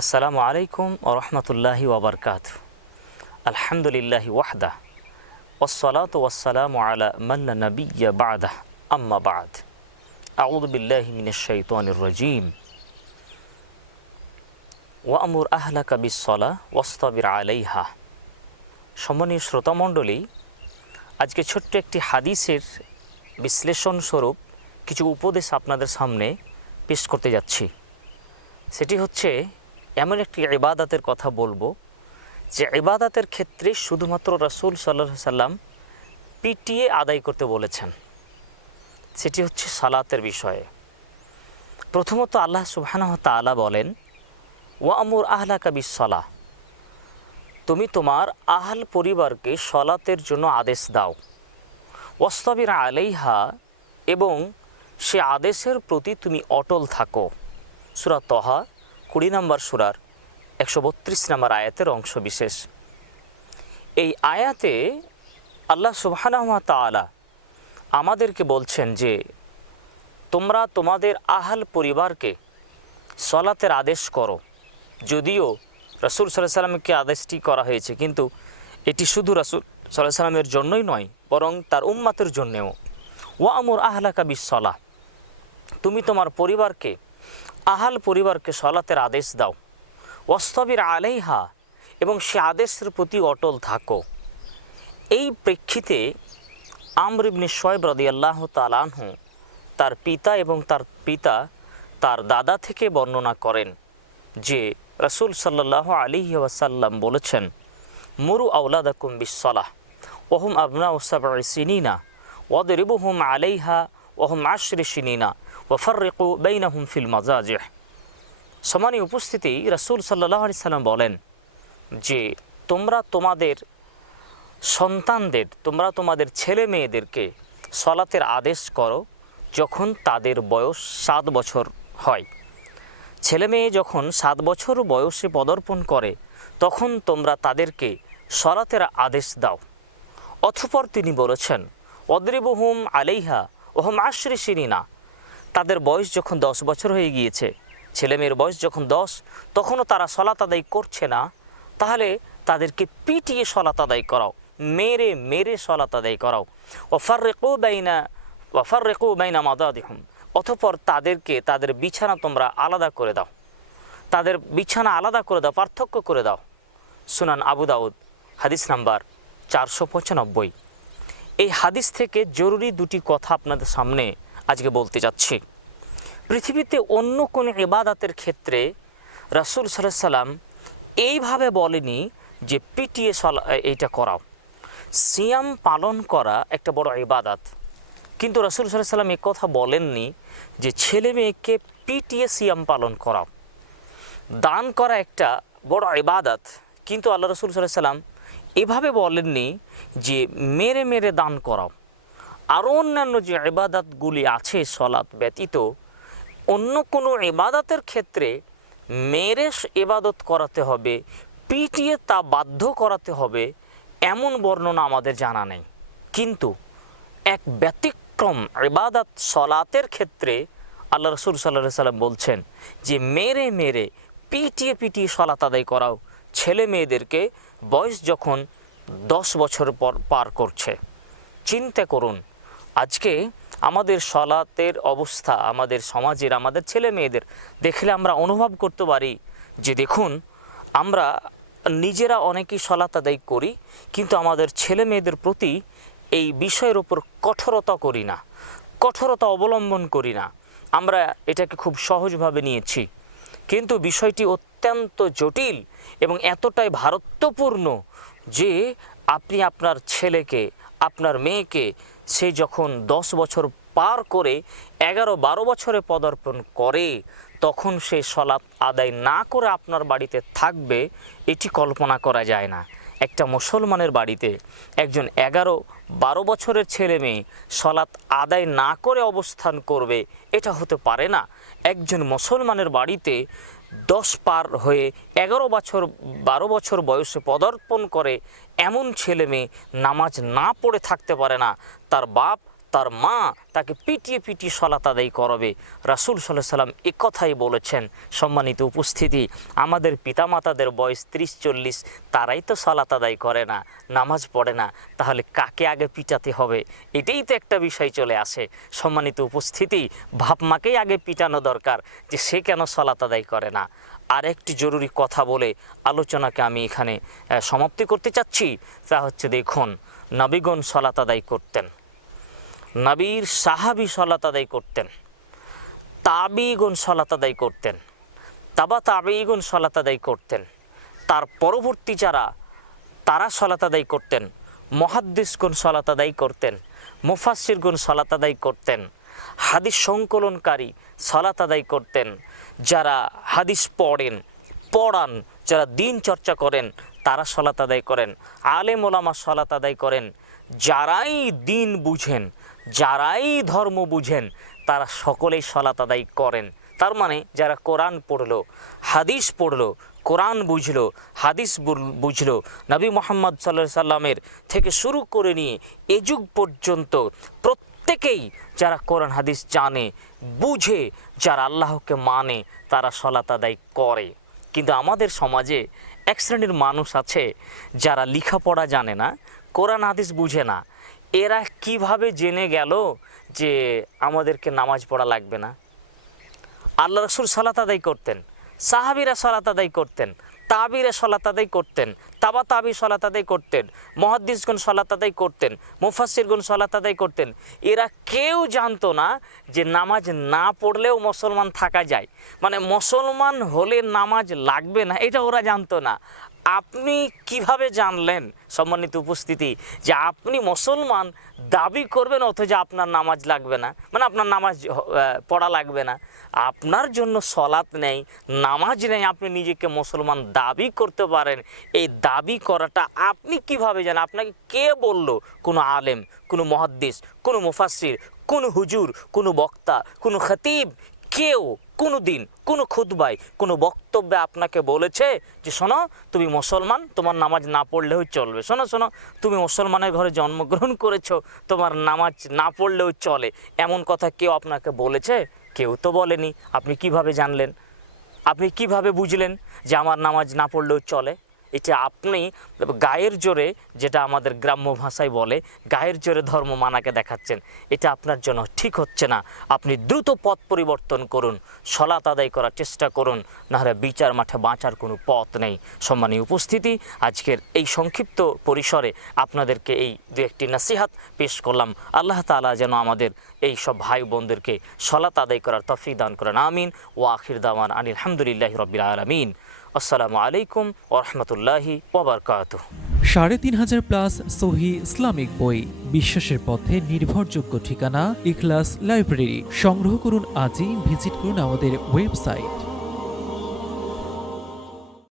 আসসালামু আলাইকুম ওরহমতুল্লাহি ওবরকাত আলহামদুলিল্লাহি ওয়াহদা ওসলাত ওয়াসালাম আলা মাল্লা নবিয়্য বাদা, আম্মা বাদ। আউদ বিল্লাহি মিনাশ শাইতানির রাজিম। ওয়ামুর আহলাকা বিসলা ওয়াস্তাবির আলাইহা। সম্মানীয় শ্রোতামণ্ডলী আজকে ছোট্ট একটি হাদিসের বিশ্লেষণ স্বরূপ কিছু উপদেশ আপনাদের সামনে পেশ করতে যাচ্ছি। সেটি হচ্ছে এমন একটি ইবাদাতের কথা বলব যে ইবাদাতের ক্ষেত্রে শুধুমাত্র রাসূল সাল্লাহ সাল্লাম পিটিয়ে আদায় করতে বলেছেন। সেটি হচ্ছে সালাতের বিষয়ে। প্রথমত আল্লাহ সুবহানাহ তাআলা বলেন ওয়ামুর আহলা কাবি সলা তুমি তোমার আহল পরিবারকে সলাতের জন্য আদেশ দাও। ওয়াস্তাবির আলাইহা এবং সে আদেশের প্রতি তুমি অটল থাকো। সুরা তহা কুড়ি নম্বর সুরার একশো বত্রিশ নম্বর আয়াতের অংশ বিশেষ। এই আয়াতে আল্লাহ সুবহানাহু ওয়া তাআলা আমাদেরকে বলছেন যে, তোমরা তোমাদের আহাল পরিবারকে সলাতের আদেশ করো। যদিও রসুল সাল্লাহ সাল্লামকে আদেশটি করা হয়েছে, কিন্তু এটি শুধু রসুল সাল্লাহ সাল্লামের জন্যই নয়, বরং তার উম্মাতের জন্যেও। ওয়া আমর আহলাকা বিসলা তুমি তোমার পরিবারকে আহাল পরিবারকে সলাতের আদেশ দাও। ওয়াস্তবির আলাইহা এবং সে আদেশের প্রতি অটল থাকো। এই প্রেক্ষিতে আমর ইবনে শোয়েব রদি আল্লাহ তালানহু তার পিতা এবং তার পিতা তার দাদা থেকে বর্ণনা করেন যে রসুল সাল্লাহ আলী ওয়াসাল্লাম বলেছেন, মুরু আউলাদাকুম বিসলাহ ওহম আবনা ওসাব সিনিনা ওয়াদরিবুহুম আলাইহা ওহম আশরি সিনিনা। ওফারিকু বেইনাহুম ফিল মাজাজিহ সমানি উপস্থিতি রসুল সাল্লাহ আলি সাল্লাম বলেন যে, তোমরা তোমাদের সন্তানদের, তোমরা তোমাদের ছেলে মেয়েদেরকে সলাতের আদেশ করো যখন তাদের বয়স সাত বছর হয়। ছেলে মেয়ে যখন সাত বছর বয়সে পদর্পণ করে, তখন তোমরা তাদেরকে সলাতের আদেশ দাও। অথপর তিনি বলেছেন অদ্রিবহুম আলাইহা ওহম আশ্রি সিরিনা তাদের বয়স যখন দশ বছর হয়ে গিয়েছে, ছেলেমেয়ের বয়স যখন দশ, তখনও তারা সলাত আদায় করছে না। তাহলে তাদেরকে পিটিয়ে সলাত আদায় করাও, মেরে মেরে সলাত আদায় করাও। ওফার রেকো বাইনা ওফার রেকো বাইনা মাদা দেখুন অথপর তাদেরকে তাদের বিছানা তোমরা আলাদা করে দাও। তাদের বিছানা আলাদা করে দাও, পার্থক্য করে দাও। সুনান আবু দাউদ, হাদিস নাম্বার চারশো পঁচানব্বই। এই হাদিস থেকে জরুরি দুটি কথা আপনাদের সামনে আজকে বলতে যাচ্ছি। পৃথিবীতে অন্য কোনো ইবাদাতের ক্ষেত্রে রাসুল সাল্লাহ সাল্লাম এইভাবে বলেনি যে পিটিয়ে সলা এইটা করাও। সিয়াম পালন করা একটা বড় ইবাদাত। কিন্তু রাসুল সাল্লাহ সাল্লাম এ কথা বলেননি যে ছেলে মেয়েকে পিটিয়ে সিয়াম পালন করাও। দান করা একটা বড় ইবাদাত। কিন্তু আল্লাহ রসুল সাল্লাহ সাল্লাম এভাবে বলেননি যে মেরে মেরে দান করাও। আরও অন্যান্য যে ইবাদাতগুলি আছে, সলাৎ ব্যতীত, অন্য কোনো ইবাদতের ক্ষেত্রে মেরে ইবাদত করাতে হবে, পিটিয়ে তা বাধ্য করাতে হবে, এমন বর্ণনা আমাদের জানা নেই। কিন্তু এক ব্যতিক্রম ইবাদত সলাতের ক্ষেত্রে আল্লাহ রসুল সাল্লাহ সাল্লাম বলছেন যে, মেরে মেরে পিটিয়ে পিটিয়ে সলাত আদায় করাও ছেলে মেয়েদেরকে বয়স যখন দশ বছর পর পার করছে। চিন্তা করুন আজকে আমাদের সলাতের অবস্থা, আমাদের সমাজের, আমাদের ছেলে মেয়েদের দেখলে আমরা অনুভব করতে পারি যে দেখুন, আমরা নিজেরা অনেকেই সলাত আদায় করি, কিন্তু আমাদের ছেলে মেয়েদের প্রতি এই বিষয়ের ওপর কঠোরতা করি না, কঠোরতা অবলম্বন করি না। আমরা এটাকে খুব সহজভাবে নিয়েছি। কিন্তু বিষয়টি অত্যন্ত জটিল এবং এতটাই ভারত্বপূর্ণ যে আপনি আপনার ছেলেকে, আপনার মেয়েকে সে যখন দশ বছর পার করে এগারো বারো বছরে পদার্পণ করে, তখন সে সলাৎ আদায় না করে আপনার বাড়িতে থাকবে, এটি কল্পনা করা যায় না। একটা মুসলমানের বাড়িতে একজন এগারো বারো বছরের ছেলে মেয়ে সলাৎ আদায় না করে অবস্থান করবে, এটা হতে পারে না। একজন মুসলমানের বাড়িতে দশ পার হয়ে এগারো বছর, বারো বছর বয়সে পদার্পণ করে এমন ছেলে মেয়ে নামাজ না পড়ে থাকতে পারে না। তার বাপ তার মা তাকে পিটিয়ে পিটিয়ে সলাত আদায় করাবে। রাসুল সাল্লাহ সাল্লাম কথাই বলেছেন। সম্মানিত উপস্থিতি, আমাদের পিতামাতাদের বয়স ত্রিশ, চল্লিশ, তারাই তো সলাত আদায় করে না, নামাজ পড়ে না, তাহলে কাকে আগে পিটাতে হবে? এটাই তো একটা বিষয় চলে আসে। সম্মানিত উপস্থিতি, বাপ মাকেই আগে পিটানো দরকার যে সে কেন সলাত আদায় করে না। আর একটি জরুরি কথা বলে আলোচনাকে আমি এখানে সমাপ্তি করতে চাচ্ছি, তা হচ্ছে দেখুন, নবীগণ সলাত আদায় করতেন। নবীর সাহাবি সলাত আদায় করতেন তাবিগুন সলাত আদায় করতেন, তাবা তাবিগুন সলাত আদায় করতেন। তার পরবর্তী যারা, তারা সলাত আদায় করতেন মহাদ্দিসগুন সলাত আদায় করতেন মুফাসিরগুন সলাত আদায় করতেন, হাদিস সংকলনকারী সলাত আদায় করতেন, যারা হাদিস পড়েন, পড়ান, যারা দিন চর্চা করেন, তারা সলাত আদায় করেন, আলেম ওলামা সলাত আদায় করেন যারাই দিন বুঝেন, যারাই ধর্ম বুঝেন, তারা সকলেই সলাত আদায় করেন। তার মানে যারা কোরআন পড়ল, হাদিস পড়ল, কোরআন বুঝলো, হাদিস বুঝলো, নবী মোহাম্মদ সাল্লাহ সাল্লামের থেকে শুরু করে নিয়ে এ যুগ পর্যন্ত প্রত্যেকেই যারা কোরআন, হাদিস জানে, বুঝে, যারা আল্লাহকে মানে তারা সলাত আদায় করে। কিন্তু আমাদের সমাজে এক শ্রেণির মানুষ আছে যারা লেখাপড়া জানে না কোরআন হাদিস বুঝে না। এরা কীভাবে জেনে গেল যে আমাদেরকে নামাজ পড়া লাগবে না? আল্লাহ রসুল সালাত আদায় করতেন, সাহাবিরা সালাত আদায় করতেন, তাবিরা সলাত আদায় করতেন, তাবা তাবি সলাত আদায় করতেন মহাদ্দিসগুন সলাত আদায় করতেন মুফাসিরগুন সলাত আদায় করতেন। এরা কেউ জানতো না যে নামাজ না পড়লেও মুসলমান থাকা যায়। মানে মুসলমান হলে নামাজ লাগবে না, এটা ওরা জানতো না। আপনি কীভাবে জানলেন সম্মানিত উপস্থিতি যে আপনি মুসলমান, দাবি করবেন অথচ আপনার নামাজ লাগবে না? মানে আপনার নামাজ পড়া লাগবে না। আপনার জন্য সলাৎ নেই, নামাজ নেই, আপনি নিজেকে মুসলমান দাবি করতে পারেন। এই দাবি করাটা আপনি কীভাবে জানেন? আপনাকে কে বলল? কোনো আলেম, কোনো মহাদ্দিস, কোনো মুফাসির কোনো হুজুর, কোনো বক্তা, কোনো খতিব, কেউ কোনো দিন কোনো খুতবায়, কোনো বক্তব্যে আপনাকে বলেছে যে, শোনো, তুমি মুসলমান, তোমার নামাজ না পড়লেও চলবে। শোনো শোনো, তুমি মুসলমানের ঘরে জন্মগ্রহণ করেছ, তোমার নামাজ না পড়লেও চলে। এমন কথা কেউ আপনাকে বলেছে? কেউ তো বলেনি। আপনি কীভাবে জানলেন? আপনি কীভাবে বুঝলেন যে আমার নামাজ না পড়লেও চলে? এটা আপনি গায়ের জোরে যেটা আমাদের গ্রাম্য ভাষায় বলে, গায়ের জোরে ধর্ম মানাকে দেখাচ্ছেন। এটা আপনার জন্য ঠিক হচ্ছে না। আপনি দ্রুত পথ পরিবর্তন করুন সলাত আদায় করার চেষ্টা করুন, নাহলে বিচার মাঠে বাঁচার কোনো পথ নেই। সম্মানীয় উপস্থিতি, আজকের এই সংক্ষিপ্ত পরিসরে আপনাদেরকে এই দু একটি নাসিহাত পেশ করলাম। আল্লাহ তাআলা যেন আমাদের এই সব ভাই বোনদেরকে সলাত আদায় করার তফিক দান করেন। আমিন। ও আখির দাওয়ান আনিল আলহামদুলিল্লাহ রবিল আলমিন। আসসালামু আলাইকুম ওরহমতুল্লাহি ওবরকাত। সাড়ে তিন হাজার প্লাস সহি ইসলামিক বই, বিশ্বাসের পথে নির্ভরযোগ্য ঠিকানা, ইখলাস লাইব্রেরি। সংগ্রহ করুন আজই, ভিজিট করুন আমাদের ওয়েবসাইট।